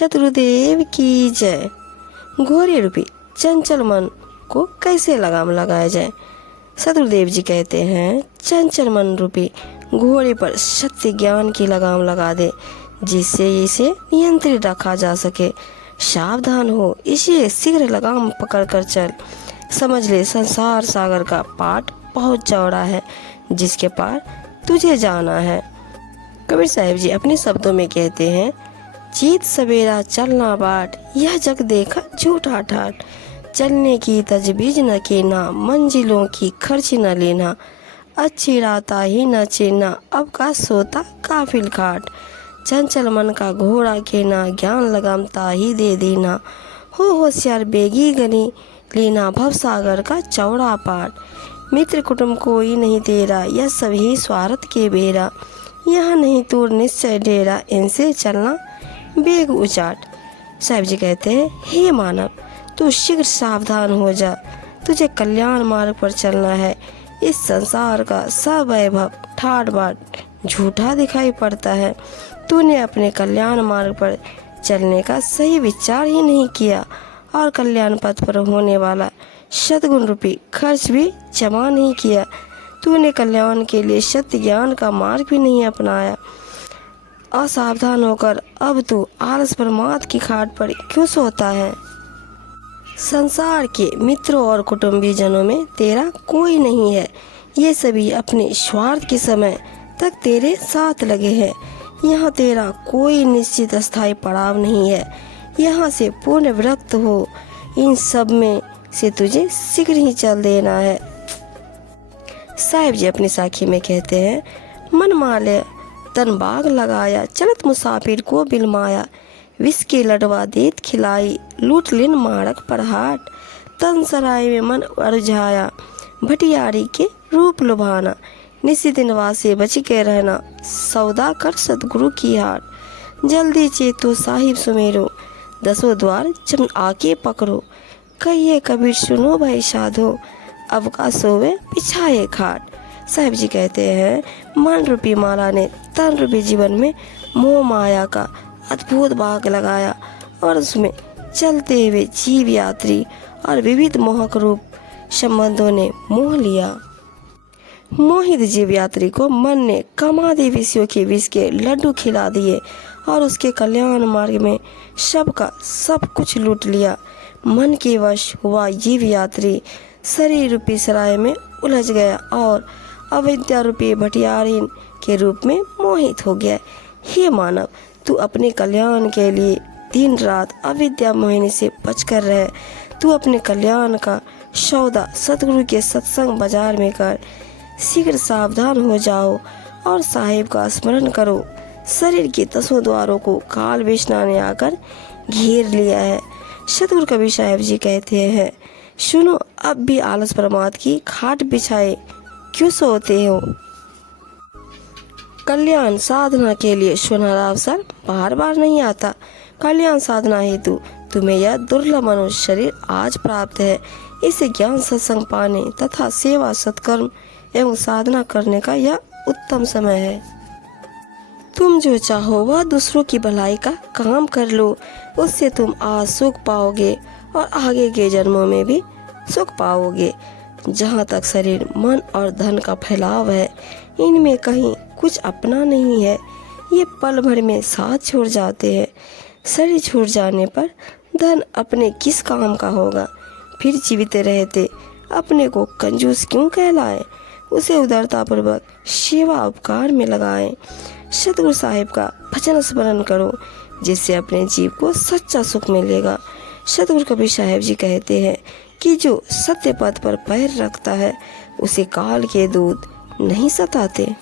शत्रुदेव की जय। घोड़े रूपी चंचल मन को कैसे लगाम लगाया जाए। शत्रुदेव जी कहते हैं, चंचल मन रूपी घोड़े पर सत्य ज्ञान की लगाम लगा दे, जिससे इसे नियंत्रित रखा जा सके। सावधान हो, इसे शीघ्र लगाम पकड़कर चल। समझ ले, संसार सागर का पाट बहुत चौड़ा है, जिसके पार तुझे जाना है। कबीर साहब जी अपने शब्दों में कहते हैं, जीत सवेरा चलना बाट, यह जग देखा झूठा ठाट। चलने की तजवीज न केना, मंजिलों की खर्च न लेना। अच्छी राता ही न चेना, अब का सोता काफिल खाट। चंचल मन का घोड़ा केना, ज्ञान लगामता ही दे देना। हो होशियार बेगी गनी लेना, भवसागर का चौड़ा पाट। मित्र कुटुंब कोई नहीं तेरा, यह सभी स्वार्थ के बेरा। यहाँ नहीं तोड़ निश्चय डेरा, इनसे चलना बेग उचाट। साहब जी कहते हैं, हे मानव, तू शीघ्र सावधान हो जा, तुझे कल्याण मार्ग पर चलना है। इस संसार का सब वैभव ठाट बाट झूठा दिखाई पड़ता है। तूने अपने कल्याण मार्ग पर चलने का सही विचार ही नहीं किया और कल्याण पथ पर होने वाला सद्गुण रूपी खर्च भी जमा नहीं किया। तूने कल्याण के लिए सत्य ज्ञान का मार्ग भी नहीं अपनाया। असावधान होकर अब तू आलस पर मौत की खाट पर क्यों सोता है। संसार के मित्रों और कुटुंबी जनों में तेरा कोई नहीं है। ये सभी अपने स्वार्थ के समय तक तेरे साथ लगे हैं। यहाँ तेरा कोई निश्चित स्थायी पड़ाव नहीं है। यहाँ से पूर्ण विरक्त हो, इन सब में से तुझे शीघ्र ही चल देना है। साहिब जी अपनी साखी में कहते हैं, मन माले तन बाग लगाया, चलत मुसाफिर को बिलमाया। विष के लडवा देत खिलाई, लूट लिन मारक पर हाट। तन सराय में मन अरझाया, भटियारी के रूप लुभाना। निश्चित दिन से बच के रहना, सौदा कर सदगुरु की हाट। जल्दी चेतो साहिब सुमेरो, दसों द्वार जन आके पकड़ो। कहिए कबीर सुनो भाई साधो, अब का सोवे बिछाए खाट। साहिब जी कहते हैं, मन रूपी माला ने तन रूपी जीवन में मोह माया का अद्भुत बाग लगाया और उसमें चलते हुए जीव यात्री और विविध मोहक रूप संबंधों ने मोह लिया। मोहित जीव यात्री को मन ने कामादि विषयों के विष के लड्डू खिला दिए और उसके कल्याण मार्ग में सबका सब कुछ लूट लिया। मन के वश हुआ जीव यात्री शरीर रूपी सराय में उलझ गया और अविद्या रूपी भटियारी के रूप में मोहित हो गया। हे मानव, तू अपने कल्याण के लिए दिन रात अविद्या मोहिनी से बचकर रहे। तू अपने कल्याण का सौदा सतगुरु के सत्संग बाजार में कर। शीघ्र सावधान हो जाओ और साहिब का स्मरण करो। शरीर के 10 द्वारों को काल विष्णु ने आकर घेर लिया है। सतगुरु कबीर साहिब जी कहते हैं, सुनो, अब भी आलस प्रमाद की खाट बिछाए क्यों सोते हो। कल्याण साधना के लिए सुनहरा अवसर बार बार नहीं आता। कल्याण साधना हेतु तुम्हें यह दुर्लभ मनुष्य शरीर आज प्राप्त है। इसे ज्ञान सत्संग पाने तथा सेवा सत्कर्म एवं साधना करने का यह उत्तम समय है। तुम जो चाहो वह दूसरों की भलाई का काम कर लो, उससे तुम आज सुख पाओगे और आगे के जन्मों में भी सुख पाओगे। जहाँ तक शरीर, मन और धन का फैलाव है, इनमें कहीं कुछ अपना नहीं है। ये पल भर में साथ छोड़ जाते हैं। शरीर छूट जाने पर धन अपने किस काम का होगा। फिर जीवित रहते अपने को कंजूस क्यों कहलाए। उसे उदारता पूर्वक सेवा उपकार में लगाएं। सतगुरु साहिब का भजन स्मरण करो, जिससे अपने जीव को सच्चा सुख मिलेगा। सतगुरु कबीर साहिब जी कहते हैं कि जो सत्य पथ पर पैर रखता है, उसे काल के दूत नहीं सताते।